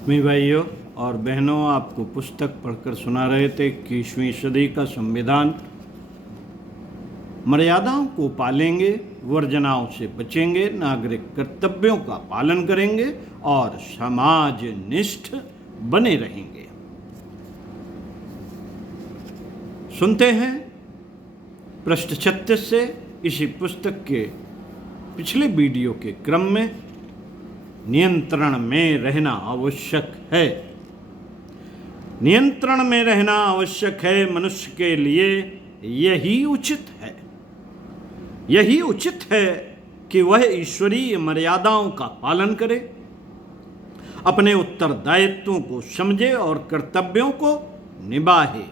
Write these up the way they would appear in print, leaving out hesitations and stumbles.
आत्मीय भाइयों और बहनों, आपको पुस्तक पढ़कर सुना रहे थे कि 21वीं सदी का संविधान। मर्यादाओं को पालेंगे, वर्जनाओं से बचेंगे, नागरिक कर्तव्यों का पालन करेंगे और समाजनिष्ठ बने रहेंगे। सुनते हैं पृष्ठ 36 से इसी पुस्तक के पिछले वीडियो के क्रम में नियंत्रण में रहना आवश्यक है। नियंत्रण में रहना आवश्यक है। मनुष्य के लिए यही उचित है। यही उचित है कि वह ईश्वरीय मर्यादाओं का पालन करे, अपने उत्तरदायित्वों को समझे और कर्तव्यों को निभाए।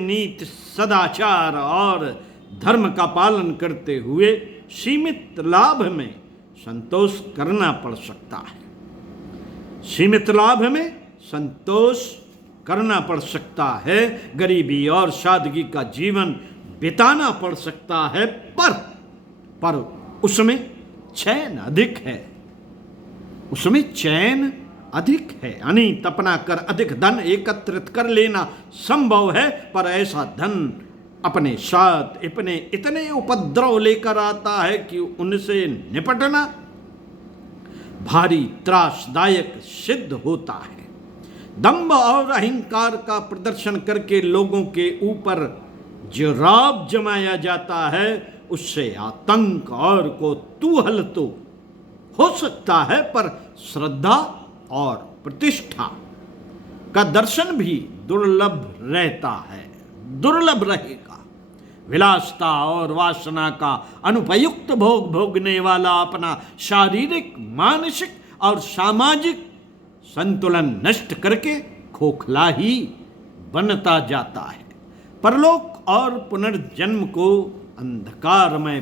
नीति, सदाचार और धर्म का पालन करते हुए सीमित लाभ में संतोष करना पड़ सकता है। सीमित लाभ में संतोष करना पड़ सकता है। गरीबी और सादगी का जीवन बिताना पड़ सकता है, पर उसमें चैन अधिक है। उसमें चैन अधिक है। अनित अपना कर अधिक धन एकत्रित कर लेना संभव है, पर ऐसा धन अपने साथ इतने उपद्रव लेकर आता है कि उनसे निपटना भारी त्रासदायक सिद्ध होता है। दंभ और अहंकार का प्रदर्शन करके लोगों के ऊपर जो रौब जमाया जाता है, उससे आतंक और कौतूहल तो हो सकता है, पर श्रद्धा और प्रतिष्ठा का दर्शन भी दुर्लभ रहता है, दुर्लभ रहेगा। विलासता और वासना का अनुपयुक्त भोग भोगने वाला अपना शारीरिक, मानसिक और सामाजिक संतुलन नष्ट करके खोखला ही बनता जाता है। परलोक और पुनर्जन्म को अंधकारमय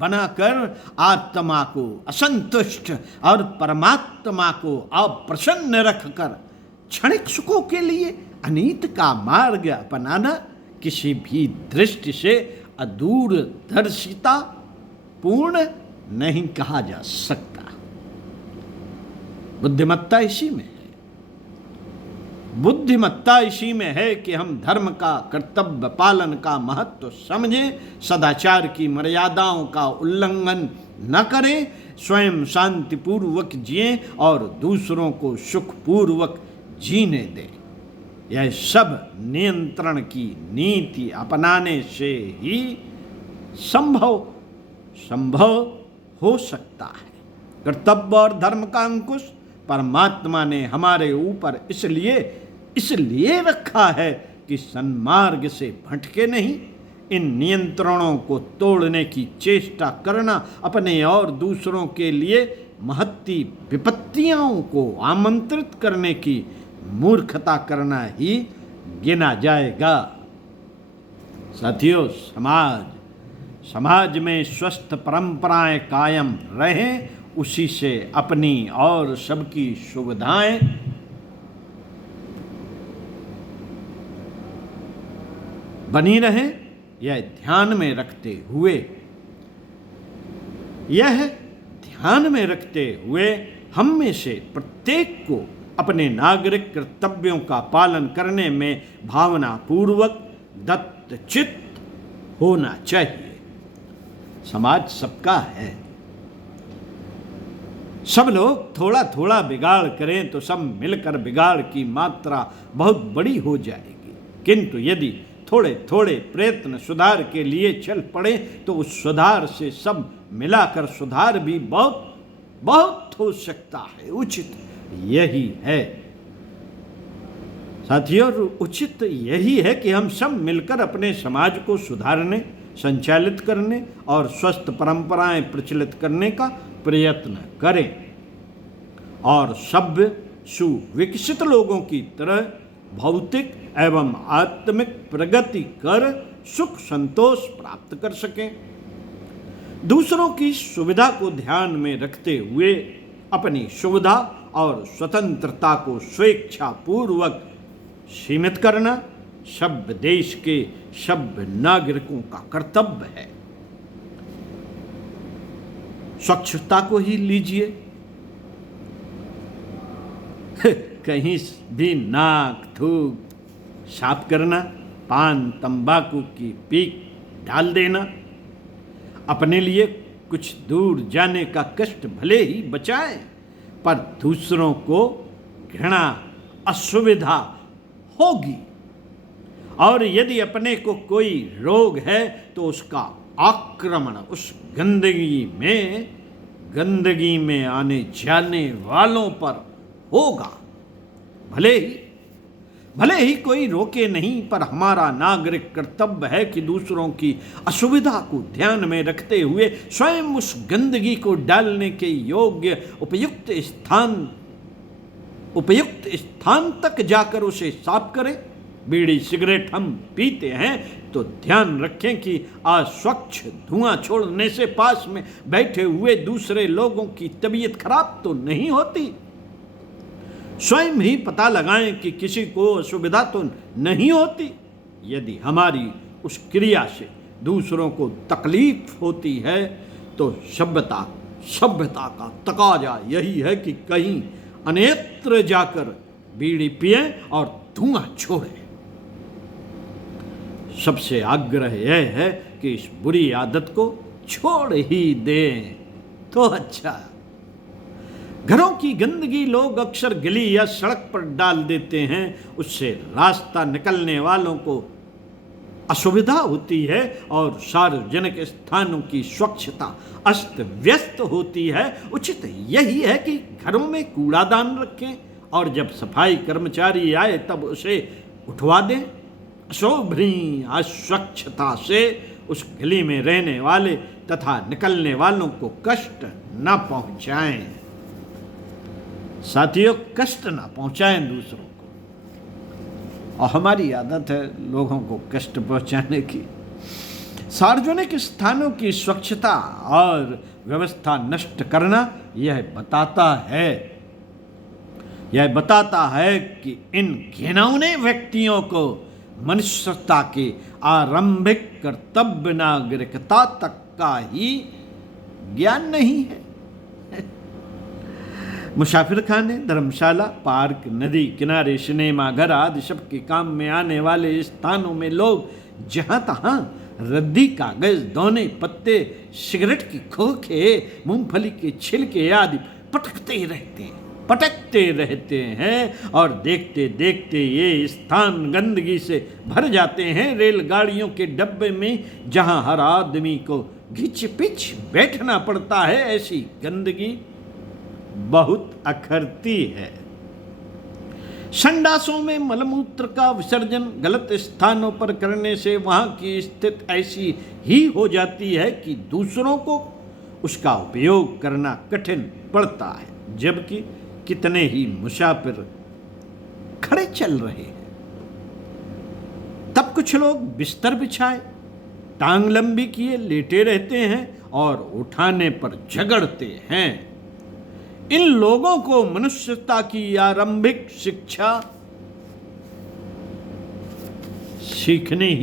बनाकर आत्मा को असंतुष्ट और परमात्मा को अप्रसन्न रखकर क्षणिक सुखों के लिए अनीत का मार्ग अपनाना किसी भी दृष्टि से अदूरदर्शिता पूर्ण नहीं कहा जा सकता। बुद्धिमत्ता इसी में है कि हम धर्म का कर्तव्य पालन का महत्व समझें, सदाचार की मर्यादाओं का उल्लंघन न करें, स्वयं शांतिपूर्वक जिएं और दूसरों को सुखपूर्वक जीने दें। यह सब नियंत्रण की नीति अपनाने से ही संभव हो सकता है। कर्तव्य और धर्म का अंकुश परमात्मा ने हमारे ऊपर इसलिए रखा है कि सन्मार्ग से भटके नहीं। इन नियंत्रणों को तोड़ने की चेष्टा करना अपने और दूसरों के लिए महत्ती विपत्तियों को आमंत्रित करने की मूर्खता करना ही गिना जाएगा। साथियों, समाज में स्वस्थ परंपराएं कायम रहें, उसी से अपनी और सबकी सुविधाएं बनी रहें। यह ध्यान में रखते हुए हम में से प्रत्येक को अपने नागरिक कर्तव्यों का पालन करने में भावनापूर्वक दत्तचित्त होना चाहिए। समाज सबका है। सब लोग थोड़ा थोड़ा बिगाड़ करें तो सब मिलकर बिगाड़ की मात्रा बहुत बड़ी हो जाएगी। किंतु यदि थोड़े थोड़े प्रयत्न सुधार के लिए चल पड़े तो उस सुधार से सब मिलाकर सुधार भी बहुत हो सकता है। उचित यही है साथियों, उचित यही है कि हम सब मिलकर अपने समाज को सुधारने, संचालित करने और स्वस्थ परंपराएं प्रचलित करने का प्रयत्न करें और सभ्य सुविकसित लोगों की तरह भौतिक एवं आत्मिक प्रगति कर सुख संतोष प्राप्त कर सकें। दूसरों की सुविधा को ध्यान में रखते हुए अपनी सुविधा और स्वतंत्रता को स्वेच्छापूर्वक सीमित करना सभ्य देश के सभ्य नागरिकों का कर्तव्य है। स्वच्छता को ही लीजिए, कहीं भी नाक थूक साफ करना, पान तंबाकू की पीक डाल देना, अपने लिए कुछ दूर जाने का कष्ट भले ही बचाएं, पर दूसरों को घृणा असुविधा होगी। और यदि अपने को कोई रोग है तो उसका आक्रमण उस गंदगी में आने जाने वालों पर होगा। भले ही कोई रोके नहीं, पर हमारा नागरिक कर्तव्य है कि दूसरों की असुविधा को ध्यान में रखते हुए स्वयं उस गंदगी को डालने के योग्य उपयुक्त स्थान तक जाकर उसे साफ करें। बीड़ी सिगरेट हम पीते हैं तो ध्यान रखें कि अस्वच्छ धुआं छोड़ने से पास में बैठे हुए दूसरे लोगों की तबीयत खराब तो नहीं होती। स्वयं ही पता लगाएं कि किसी को असुविधा तो नहीं होती। यदि हमारी उस क्रिया से दूसरों को तकलीफ होती है तो सभ्यता का तकाजा यही है कि कहीं अन्यत्र जाकर बीड़ी पिएं और धुआं छोड़ें। सबसे आग्रह यह है कि इस बुरी आदत को छोड़ ही दें तो अच्छा। घरों की गंदगी लोग अक्सर गली या सड़क पर डाल देते हैं, उससे रास्ता निकलने वालों को असुविधा होती है और सार्वजनिक स्थानों की स्वच्छता अस्त व्यस्त होती है। उचित यही है कि घरों में कूड़ादान रखें और जब सफाई कर्मचारी आए तब उसे उठवा दें। अशोभनीय अस्वच्छता से उस गली में रहने वाले तथा निकलने वालों को कष्ट न पहुंचाएं। साथियों, कष्ट न पहुंचाएं दूसरों को। और हमारी आदत है लोगों को कष्ट पहुंचाने की। सार्वजनिक स्थानों की स्वच्छता और व्यवस्था नष्ट करना यह बताता है कि इन घिनौने व्यक्तियों को मनुष्यता के आरंभिक कर्तव्य नागरिकता तक का ही ज्ञान नहीं है। मुसाफिर खाने, धर्मशाला, पार्क, नदी किनारे, सिनेमा घर आदि सबके काम में आने वाले स्थानों में लोग जहां तहां रद्दी, कागज, दोने, पत्ते, सिगरेट की खोखे, मूंगफली के छिलके आदि पटकते रहते हैं और देखते देखते ये स्थान गंदगी से भर जाते हैं। रेलगाड़ियों के डब्बे में जहां हर आदमी को घिच पिच बैठना पड़ता है, ऐसी गंदगी बहुत अखरती है। संडासों में मलमूत्र का विसर्जन गलत स्थानों पर करने से वहां की स्थिति ऐसी ही हो जाती है कि दूसरों को उसका उपयोग करना कठिन पड़ता है, जबकि कितने ही मुसाफिर खड़े चल रहे हैं। तब कुछ लोग बिस्तर बिछाए, टांग लंबी किए लेटे रहते हैं और उठाने पर झगड़ते हैं। इन लोगों को मनुष्यता की आरंभिक शिक्षा सीखनी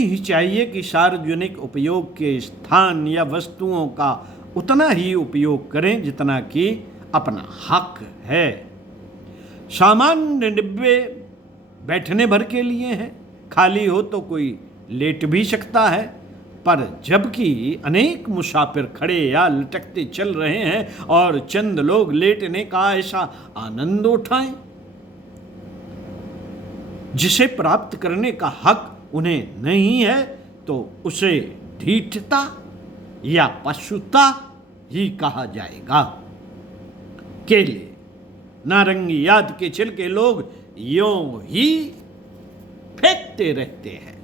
ही चाहिए कि सार्वजनिक उपयोग के स्थान या वस्तुओं का उतना ही उपयोग करें जितना कि अपना हक है। सामान्य डिब्बे बैठने भर के लिए हैं, खाली हो तो कोई लेट भी सकता है, पर जबकि अनेक मुसाफिर खड़े या लटकते चल रहे हैं और चंद लोग लेटने का ऐसा आनंद उठाएं जिसे प्राप्त करने का हक उन्हें नहीं है, तो उसे ढीठता या पशुता ही कहा जाएगा। केले, नारंगी आदि के छिलके लोग यूं ही फेंकते रहते हैं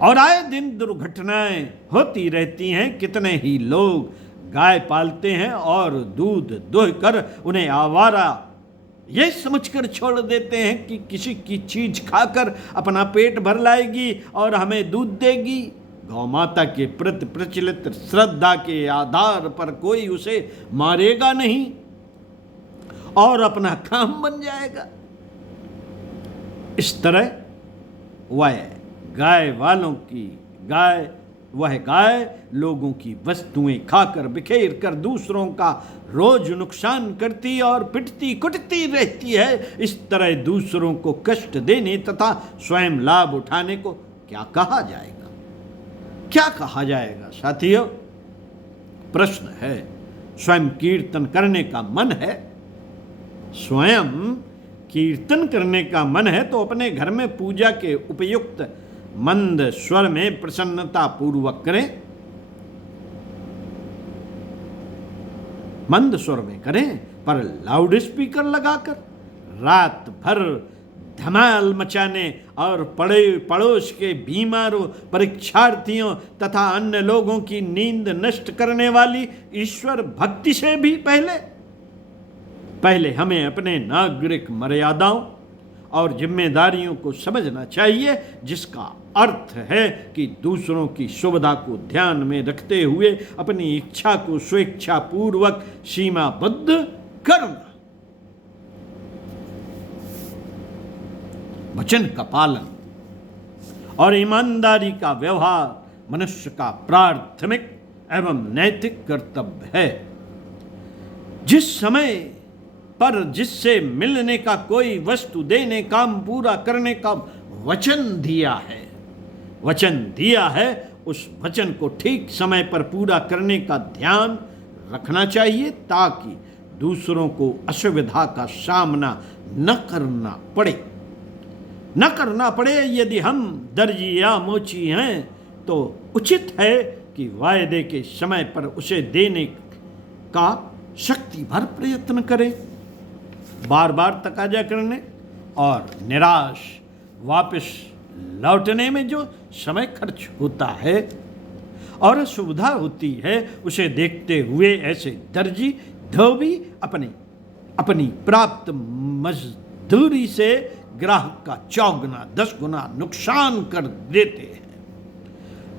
और आए दिन दुर्घटनाएं होती रहती हैं। कितने ही लोग गाय पालते हैं और दूध दुह कर उन्हें आवारा ये समझकर छोड़ देते हैं कि किसी की चीज खाकर अपना पेट भर लाएगी और हमें दूध देगी। गौ माता के प्रति प्रचलित श्रद्धा के आधार पर कोई उसे मारेगा नहीं और अपना काम बन जाएगा। इस तरह वह वह गाय लोगों की वस्तुएं खाकर बिखेर कर दूसरों का रोज नुकसान करती और पिटती कुटती रहती है। इस तरह दूसरों को कष्ट देने तथा स्वयं लाभ उठाने को क्या कहा जाएगा? क्या कहा जाएगा साथियों? प्रश्न है। स्वयं कीर्तन करने का मन है, स्वयं कीर्तन करने का मन है तो अपने घर में पूजा के उपयुक्त मंद स्वर में प्रसन्नता पूर्वक करें, मंद स्वर में करें, पर लाउड स्पीकर लगाकर रात भर धमाल मचाने और पड़ोस के बीमारों, परीक्षार्थियों तथा अन्य लोगों की नींद नष्ट करने वाली ईश्वर भक्ति से भी पहले हमें अपने नागरिक मर्यादाओं और जिम्मेदारियों को समझना चाहिए, जिसका अर्थ है कि दूसरों की सुविधा को ध्यान में रखते हुए अपनी इच्छा को स्वेच्छा पूर्वक सीमाबद्ध करना। वचन का पालन और ईमानदारी का व्यवहार मनुष्य का प्राथमिक एवं नैतिक कर्तव्य है। जिस समय पर जिससे मिलने का कोई वस्तु देने, काम पूरा करने का वचन दिया है, उस वचन को ठीक समय पर पूरा करने का ध्यान रखना चाहिए, ताकि दूसरों को असुविधा का सामना न करना पड़े। यदि हम दर्जी या मोची हैं तो उचित है कि वायदे के समय पर उसे देने का शक्ति भर प्रयत्न करें। बार बार तकाजा करने और निराश वापस लौटने में जो समय खर्च होता है और सुविधा होती है, उसे देखते हुए ऐसे दर्जी धोबी अपनी प्राप्त मजदूरी से ग्राहक का 4 गुना 10 गुना नुकसान कर देते हैं।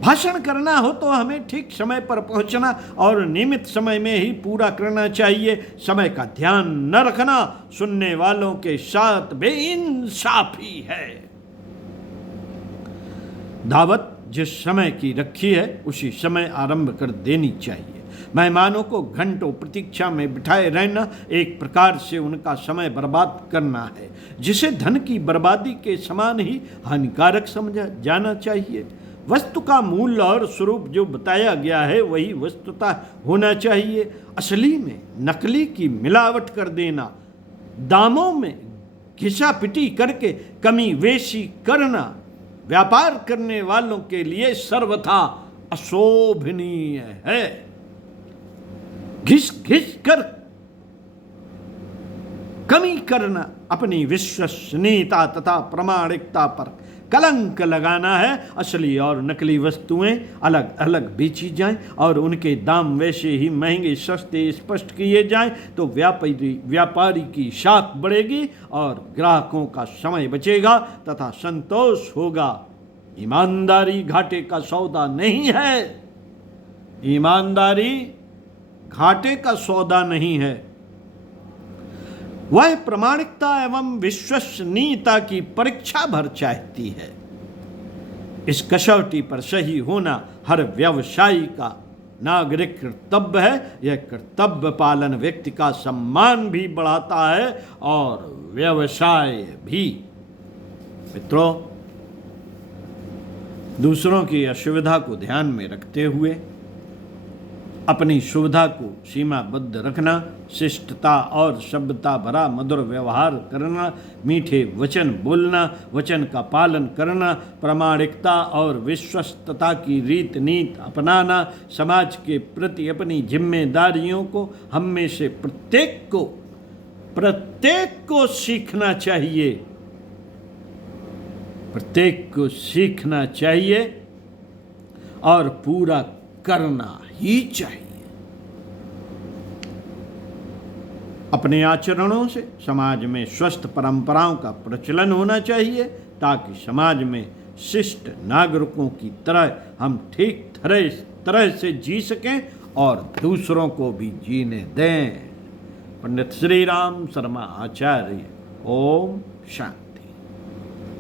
भाषण करना हो तो हमें ठीक समय पर पहुंचना और नियमित समय में ही पूरा करना चाहिए। समय का ध्यान न रखना सुनने वालों के साथ बेइंसाफी है। दावत जिस समय की रखी है उसी समय आरंभ कर देनी चाहिए। मेहमानों को घंटों प्रतीक्षा में बिठाए रहना एक प्रकार से उनका समय बर्बाद करना है, जिसे धन की बर्बादी के समान ही हानिकारक समझा जाना चाहिए। वस्तु का मूल्य और स्वरूप जो बताया गया है वही वस्तुतः होना चाहिए। असली में नकली की मिलावट कर देना, दामों में घिसा-पिटी करके कमी वेशी करना व्यापार करने वालों के लिए सर्वथा अशोभनीय है। घिस कर कमी करना अपनी विश्वसनीयता तथा प्रामाणिकता पर कलंक लगाना है। असली और नकली वस्तुएं अलग अलग बेची जाएं और उनके दाम वैसे ही महंगे सस्ते स्पष्ट किए जाएं तो व्यापारी की शाख बढ़ेगी और ग्राहकों का समय बचेगा तथा संतोष होगा। ईमानदारी घाटे का सौदा नहीं है। ईमानदारी घाटे का सौदा नहीं है। वह प्रामाणिकता एवं विश्वसनीयता की परीक्षा भर चाहती है। इस कसौटी पर सही होना हर व्यवसायी का नागरिक कर्तव्य है। यह कर्तव्य पालन व्यक्ति का सम्मान भी बढ़ाता है और व्यवसाय भी। मित्रों, दूसरों की असुविधा को ध्यान में रखते हुए अपनी सुविधा को सीमाबद्ध रखना, शिष्टता और सभ्यता भरा मधुर व्यवहार करना, मीठे वचन बोलना, वचन का पालन करना, प्रामाणिकता और विश्वस्तता की रीत नीति अपनाना, समाज के प्रति अपनी जिम्मेदारियों को हम में से प्रत्येक को सीखना चाहिए। प्रत्येक को सीखना चाहिए और पूरा करना ही चाहिए। अपने आचरणों से समाज में स्वस्थ परंपराओं का प्रचलन होना चाहिए, ताकि समाज में शिष्ट नागरिकों की तरह हम ठीक तरह से जी सकें और दूसरों को भी जीने दें। पंडित श्री राम शर्मा आचार्य। ओम शांति।